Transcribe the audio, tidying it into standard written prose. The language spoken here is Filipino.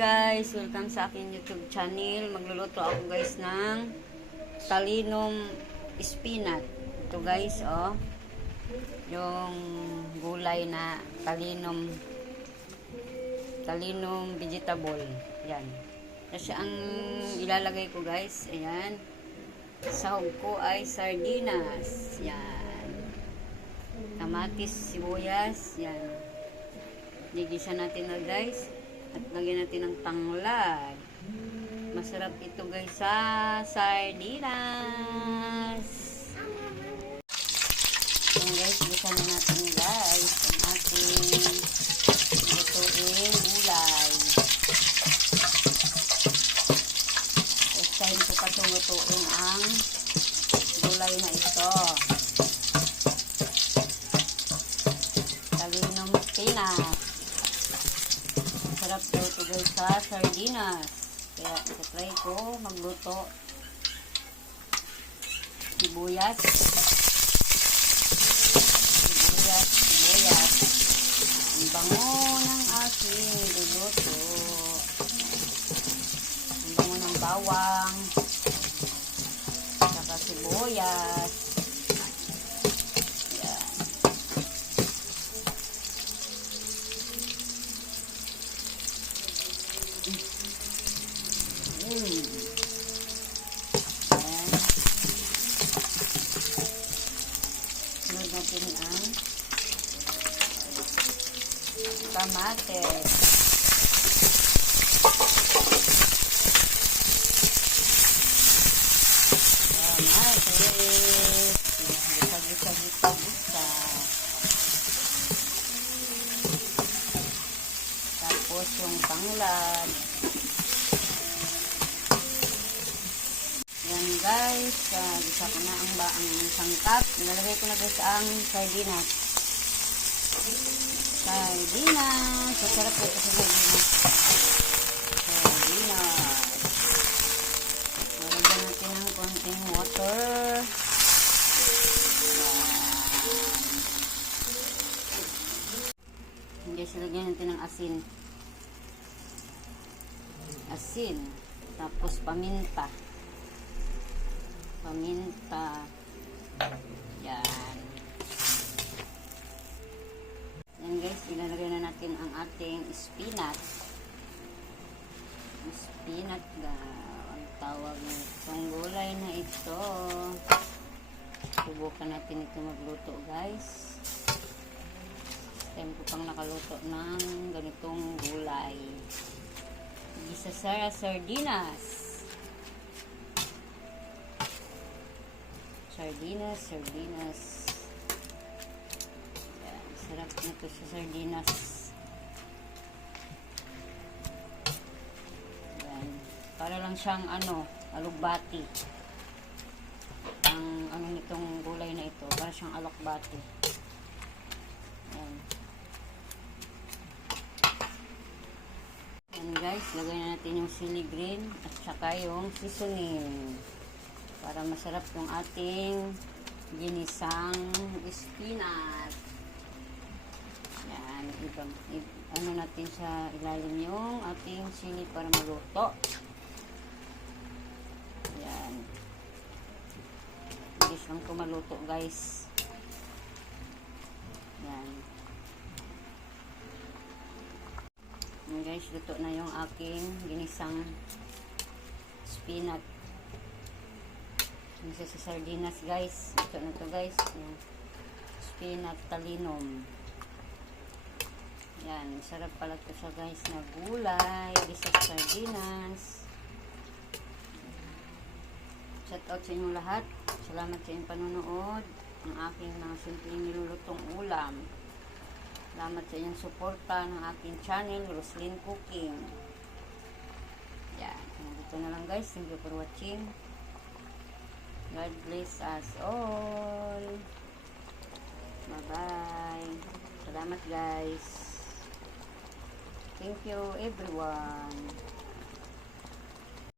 guys, welcome sa akin YouTube channel. Magluluto ako guys ng talinong spinach. Ito guys, oh. Yung gulay na talinong vegetable. Yan. Kasi ang ilalagay ko guys, ayan. Sahog ko ay sardinas. Yan. Kamatis, sibuyas. Yan. Gigisa natin na guys. At lagyan natin ng tanglad. Masarap ito guys sa sardinas. Ayan guys, gisa na natin guys ang ating lutuing gulay. First time ko pa itong lutuin ang gulay na ito. Talinong spinach. Masarap daw ito guys sa sardinas. Kaya try ko magluto. Sibuyas. Ang bango ng aking niluluto. Ang bango ng bawang. Saka sibuyas. Ayan. Sunod natin ang kamatis. Gisa. Tapos yung tanglad. Yan guys, gisa ko na ang sangkap. Nalagay ko na guys ang sardinas. Masarap ito sa sardinas. Lagyan natin ng konting water. Yan guys, lagyan natin ng asin. Tapos paminta. Yan. Yan guys, ilalagay na natin ang ating spinach. Ang tawag nitong gulay na ito. Subukan natin ito magluto guys. Time ko pang nakaluto ng ganitong gulay. Gisa sa sardinas. Sardinas. Yan, sarap nito sa sardinas. Yan. Para lang siyang alugbati. Ang nitong gulay na ito, para siyang alokbati. Yan. Yan guys, lagay na natin yung chili green at saka yung seasoning. Para masarap yung ating ginisang spinach. Yan, natin sa ilalim yung ating sili para maluto. Yan. Bilis lang ito maluto guys. Yan. Yan guys, luto na yung aking ginisang spinach. Isa sa sardinas guys. Ito na to guys. Yung spinach talinong. Yan. Sarap pala ito sa guys na gulay. Isa sa sardinas. Shout out sa inyong lahat. Salamat sa inyong panonood. Ang aking mga simpleng nilulutong ulam. Salamat sa inyong suporta ng aking channel, Roslyn Cooking. Yan. Dito na lang guys. Thank you for watching. God bless us all. Bye-bye. Salamat guys. Thank you everyone.